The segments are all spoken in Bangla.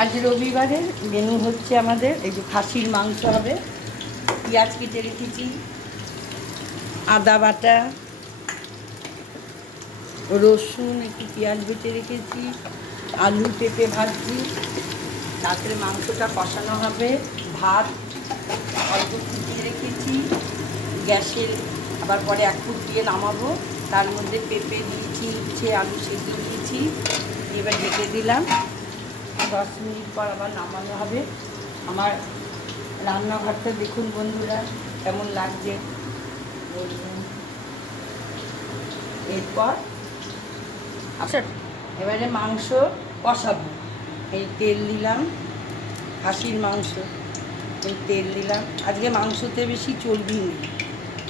আজ রবিবারের মেনু হচ্ছে আমাদের এই যে খাসির মাংস হবে, পেঁয়াজ কেটে রেখেছি, আদা বাটা, রসুন একটু পেঁয়াজ বেটে রেখেছি, আলু পেঁপে ভাজছি, তারপরে মাংসটা কষানো হবে, ভাত অল্প ফুটিয়ে রেখেছি গ্যাসের, আবার পরে 1 ফুট দিয়ে নামাবো, তার মধ্যে পেঁপে দিয়েছি, উচ্ছে আলু সেদ্ধ দিয়েছি, এবার ঢেকে দিলাম। 10 মিনিট পর আবার নামানো হবে। আমার রান্নাঘরটা দেখুন বন্ধুরা কেমন লাগছে। এরপর আচ্ছা এবারে মাংস কষাবো। এই তেল দিলাম, খাসির মাংস, এই তেল দিলাম। আজকে মাংসতে বেশি চর্বি নেই,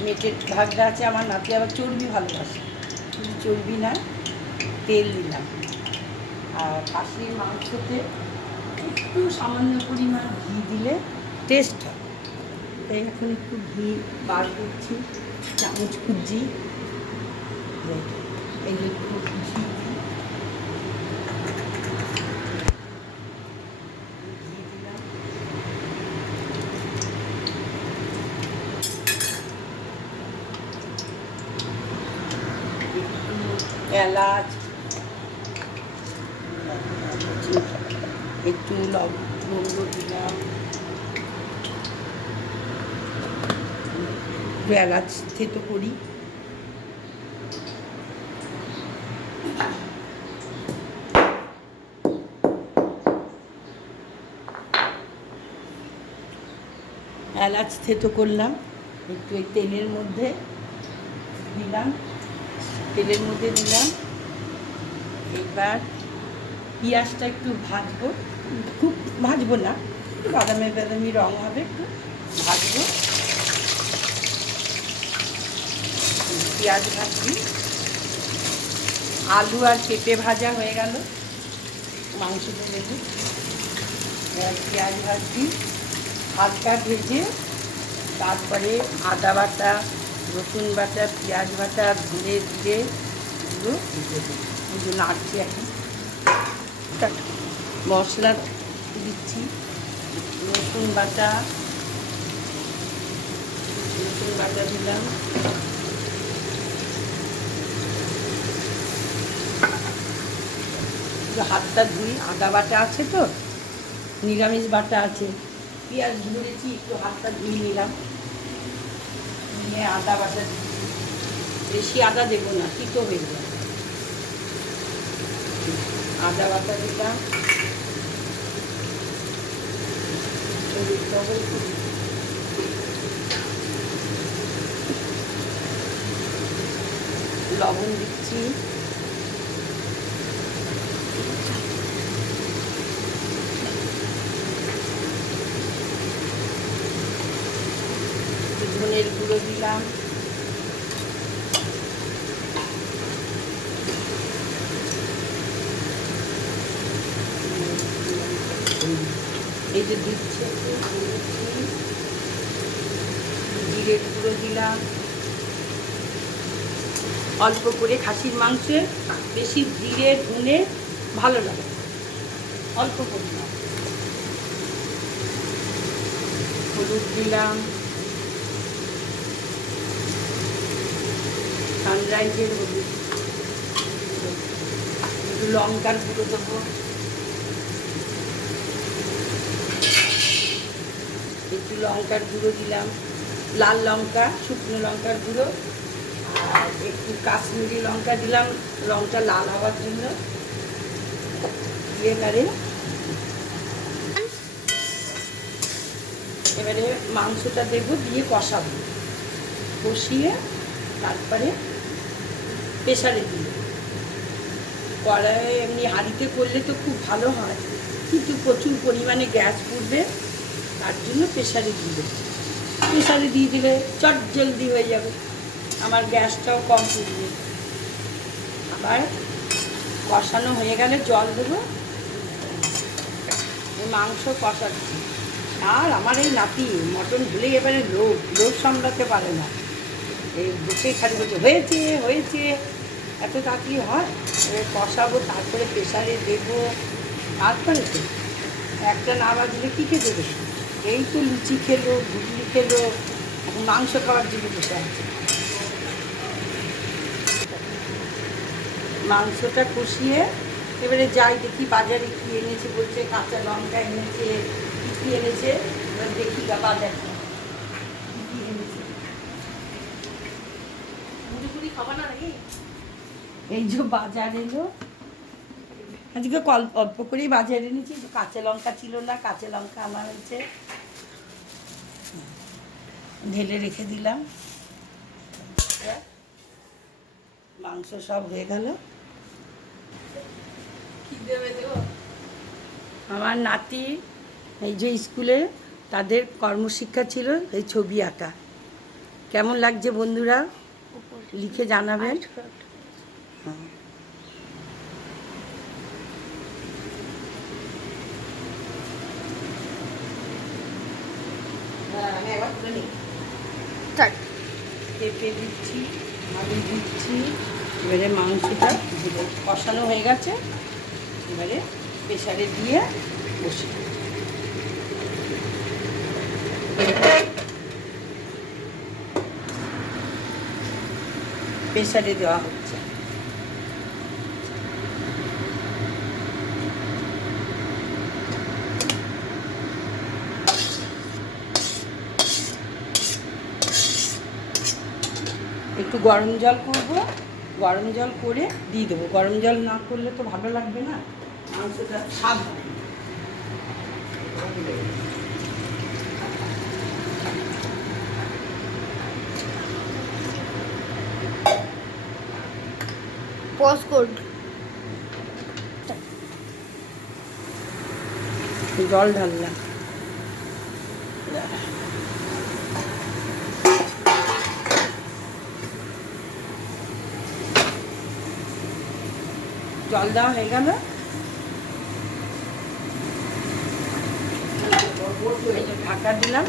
মেটের ভাগটা আছে, আমার নাতি আবার চর্বি ভালোবাসে, কিন্তু চর্বি না। তেল দিলাম, আর খাসির মাংসতে একটু সামান্য পরিমাণ ঘি দিলে টেস্ট হয়। তাই এখন একটু ঘি বার করছি, চামচ খুঁজছি, এই যে একটু ঘি দিই, এলাচ, একটু লবঙ্গ দিলাম, একটু এলাচ থেতো করি, এলাচ থেতো করলাম, একটু এই তেলের মধ্যে দিলাম, এবার পেঁয়াজটা একটু ভাজবো, খুব ভাজবো না, একটু বাদামি বাদামি রঙ হবে, একটু ভাজবো। পেঁয়াজ ভাজি, আলু আর পেঁপে ভাজা হয়ে গেল, মাংসটা দেবো। পেঁয়াজ ভাজি হালকা ভেজে তারপরে আদা বাটা, রসুন বাটা, পেঁয়াজ বাটা, ধনে জিরে এগুলো দিয়ে নাড়ছি। এখন মশলা দিচ্ছি, রসুন বাটা দিলাম, হাতটা ধুই, আদা বাটা আছে তো, নিরামিষ বাটা আছে, পেঁয়াজ ধরেছি, একটু হাতটা ধুয়ে নিলাম, নিয়ে আদা বাটা দিচ্ছি, বেশি আদা দেবো না, তিতো হয়ে যাবে। আদা বাটা দিলাম, লবণ দিচ্ছি, ধনের গুঁড়ো দিলাম, এই যে দিচ্ছি জিরের গুঁড়ো দিলাম অল্প করে, খাসির মাংসে বেশি জিরে ধনে ভালো লাগে, অল্প পরিমাণ। হলুদ দিলাম, সানরাইজের হলুদ, একটু লঙ্কার গুঁড়ো দেবো, একটু লঙ্কার গুঁড়ো দিলাম, লাল লঙ্কা, শুকনো লঙ্কার গুঁড়ো, আর একটু কাশ্মীরি লঙ্কা দিলাম রঙটা লাল হওয়ার জন্য। এবারে মাংসটা দেবো, দিয়ে কষাবো, কষিয়ে তারপরে প্রেসারে দিই। কড়াইয়ে এমনি হাঁড়িতে করলে তো খুব ভালো হয়, কিন্তু প্রচুর পরিমাণে গ্যাস পুড়বে, তার জন্য প্রেসারে দিয়ে দিলে চট জলদি হয়ে যাবে, আমার গ্যাসটাও কম পুড়বে। আবার কষানো হয়ে গেলে জল দেবো, মাংস কষাচ্ছি। আর আমার এই নাতি মটন ভুলেই এবারে লোভ সামলাতে পারে না, এই বসেই খালি বলছে হয়েছে, এত তাড়াতাড়ি হয়? এবার কষাবো, তারপরে প্রেসারে দেবো, তারপরে তো একটা না বাজলে কী খেতে দেবে? এই তো লুচি খেলো, ঘুগনি খেলো, এখন মাংস খাওয়ার জন্য বসে আছে। মাংসটা কষিয়ে এবারে যাই দেখি বাজারে কী এনেছে, বলছে কাঁচা লঙ্কা এনেছে, কী এনেছে, এবার দেখি বাজার কী এনেছে। মুড়ি খাবা না নাকি? এই যে বাজার এলো, আজকে অল্প করেই বাজারে এনেছি। কাঁচা লঙ্কা ছিল না, কাঁচা লঙ্কা আমার হচ্ছে ঢেলে রেখে দিলাম। মাংস সব হয়ে গেল। আমার নাতি এই যে স্কুলে তাদের কর্মশিক্ষা ছিল এই ছবি আঁকা। কেমন লাগছে বন্ধুরা লিখে জানাবেন। হ্যাঁ, আমি একবার তুলে নিই। পেঁপে দিচ্ছি, আলু দিচ্ছি, এবারে মাংসটা কষানো হয়ে গেছে, এবারে প্রেসারে দিয়ে বসি। প্রেসারে দেওয়া হচ্ছে। একটু গরম জল করব, গরম জল করে দিয়ে দেবো। গরম জল না করলে তো ভালো লাগবে না, মাংসটা স্বাদ হবে। জল ঢাললাম। জল দেওয়া হয়ে গেল, ঢাকা দিলাম।